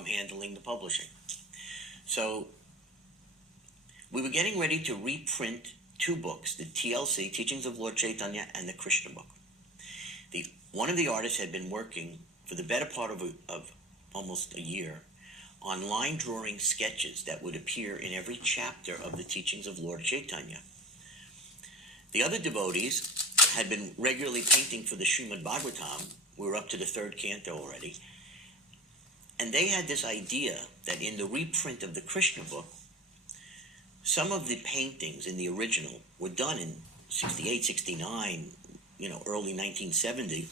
I'm handling the publishing. So we were getting ready to reprint two books, the TLC, Teachings of Lord Chaitanya, and the Krishna book. One of the artists had been working for the better part of almost a year on line drawing sketches that would appear in every chapter of the Teachings of Lord Chaitanya. The other devotees had been regularly painting for the Srimad Bhagavatam. We were up to the third canto already. And they had this idea that in the reprint of the Krishna book, some of the paintings in the original were done in 68, 69, early 1970.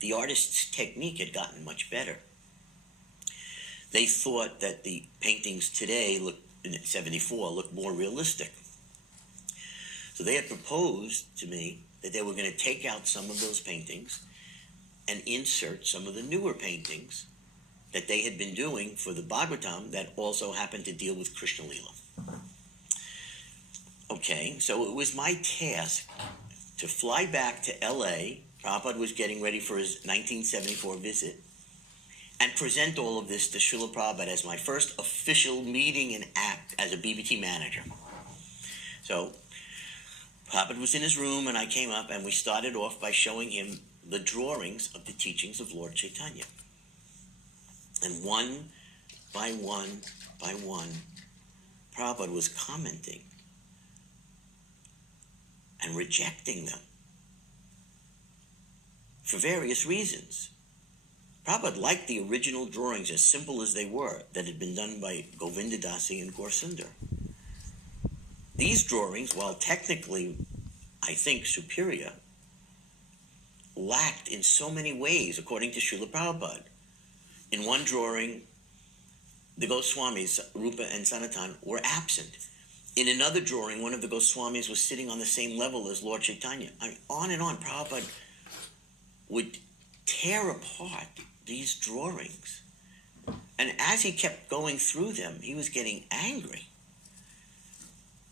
The artist's technique had gotten much better. They thought that the paintings today, in 74, look more realistic. So they had proposed to me that they were going to take out some of those paintings and insert some of the newer paintings that they had been doing for the Bhagavatam that also happened to deal with Krishna Lila. Okay, so it was my task to fly back to LA. Prabhupada was getting ready for his 1974 visit, and present all of this to Srila Prabhupada as my first official meeting and act as a BBT manager. So Prabhupada was in his room, and I came up, and we started off by showing him the drawings of the teachings of Lord Chaitanya. And one by one by one, Prabhupada was commenting and rejecting them for various reasons. Prabhupada liked the original drawings, as simple as they were, that had been done by Govinda Dasi and Gaurasundar. These drawings, while technically, I think, superior, lacked in so many ways, according to Srila Prabhupada. In one drawing, the Goswamis, Rupa and Sanatan, were absent. In another drawing, one of the Goswamis was sitting on the same level as Lord Chaitanya. On and on, Prabhupada would tear apart these drawings. And as he kept going through them, he was getting angry.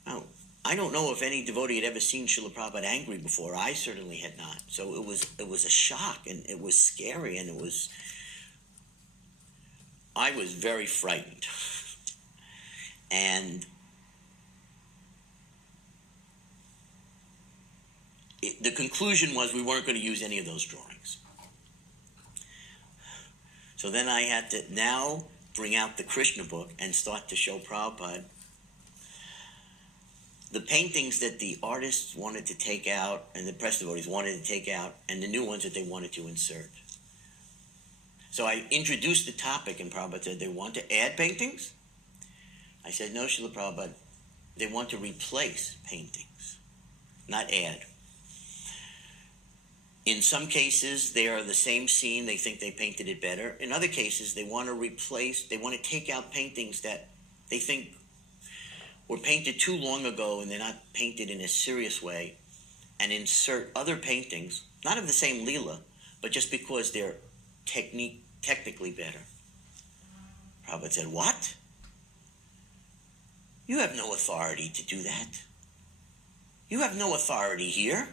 Now, I don't know if any devotee had ever seen Srila Prabhupada angry before. I certainly had not. So it was a shock, and it was scary, and I was very frightened. And the conclusion was we weren't going to use any of those drawings. So then I had to now bring out the Krishna book and start to show Prabhupada the paintings that the artists wanted to take out and the press devotees wanted to take out, and the new ones that they wanted to insert. So I introduced the topic, and Prabhupada said, they want to add paintings? I said, no, Srila Prabhupada, they want to replace paintings, not add. In some cases, they are the same scene, they think they painted it better. In other cases, they want to take out paintings that they think were painted too long ago and they're not painted in a serious way, and insert other paintings, not of the same Leela, but just because they're technically better. Prabhupada said, what? You have no authority to do that. You have no authority here.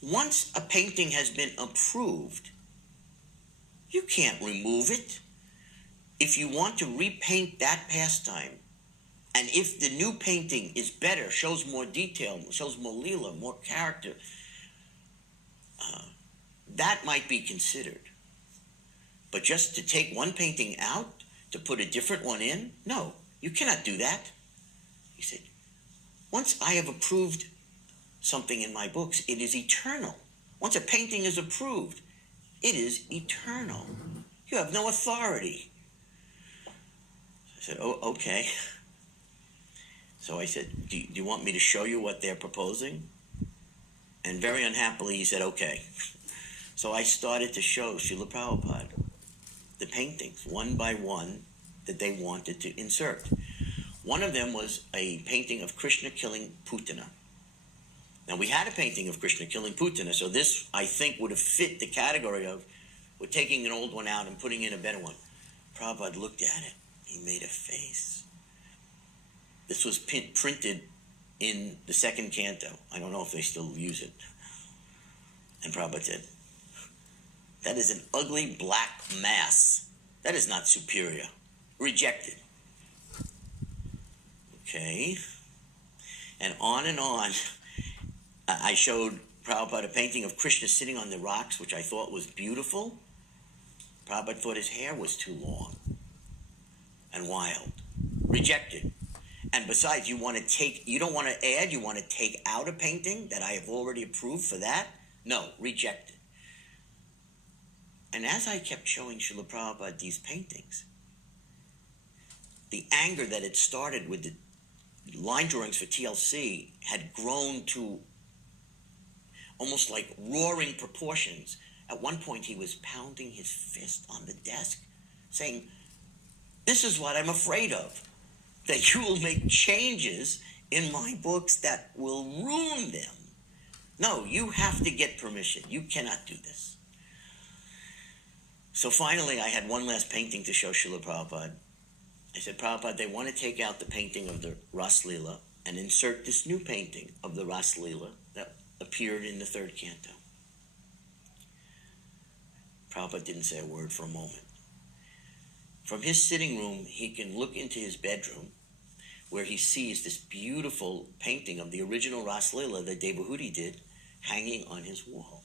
Once a painting has been approved, you can't remove it. If you want to repaint that pastime, and if the new painting is better, shows more detail, shows more Leela, more character, that might be considered. But just to take one painting out, to put a different one in, no, you cannot do that. He said, once I have approved something in my books, it is eternal. Once a painting is approved, it is eternal. You have no authority. I said, oh, okay. So I said, do you want me to show you what they're proposing? And very unhappily, he said, okay. So I started to show Srila Prabhupada the paintings, one by one, that they wanted to insert. One of them was a painting of Krishna killing Putana. Now, we had a painting of Krishna killing Putana, so this, I think, would have fit the category of we're taking an old one out and putting in a better one. Prabhupada looked at it. He made a face. This was printed in the second canto. I don't know if they still use it. And Prabhupada said, that is an ugly black mass. That is not superior. Rejected. Okay. And on and on. I showed Prabhupada a painting of Krishna sitting on the rocks, which I thought was beautiful. Prabhupada thought his hair was too long and wild. Rejected. And besides, you don't want to add, you want to take out a painting that I have already approved for that? No, rejected. And as I kept showing Srila Prabhupada these paintings, the anger that had started with the line drawings for TLC had grown to almost like roaring proportions. At one point, he was pounding his fist on the desk, saying, "This is what I'm afraid of, that you will make changes in my books that will ruin them. No, you have to get permission. You cannot do this." So finally, I had one last painting to show Srila Prabhupada. I said, "Prabhupada, they want to take out the painting of the Ras Leela and insert this new painting of the Ras Leela that appeared in the third canto." Prabhupada didn't say a word for a moment. From his sitting room, he can look into his bedroom where he sees this beautiful painting of the original Ras Leela that Devahuti did hanging on his wall.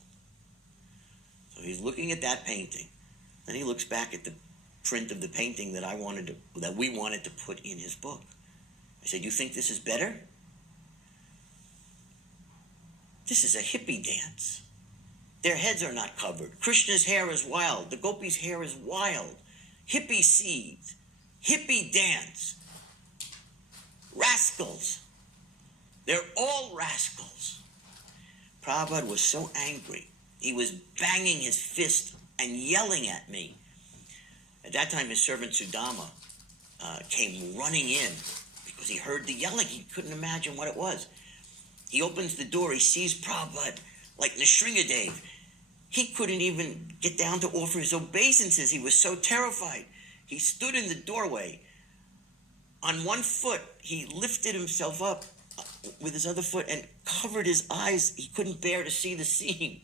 So he's looking at that painting. Then he looks back at the print of the painting that we wanted to put in his book. I said, "You think this is better? This is a hippie dance. Their heads are not covered. Krishna's hair is wild. The gopis' hair is wild. Hippie seeds. Hippie dance. Rascals. They're all rascals." Prabhupada was so angry. He was banging his fist and yelling at me. At that time, his servant Sudama came running in because he heard the yelling. He couldn't imagine what it was. He opens the door. He sees Prabhupada like Nrsingadev. He couldn't even get down to offer his obeisances. He was so terrified. He stood in the doorway. On one foot, he lifted himself up with his other foot and covered his eyes. He couldn't bear to see the scene.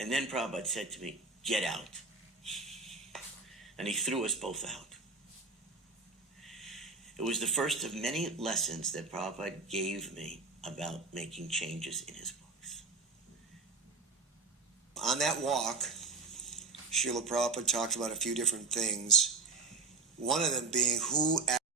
And then Prabhupada said to me, "Get out." And he threw us both out. It was the first of many lessons that Prabhupada gave me about making changes in his books. On that walk, Srila Prabhupada talked about a few different things. One of them being who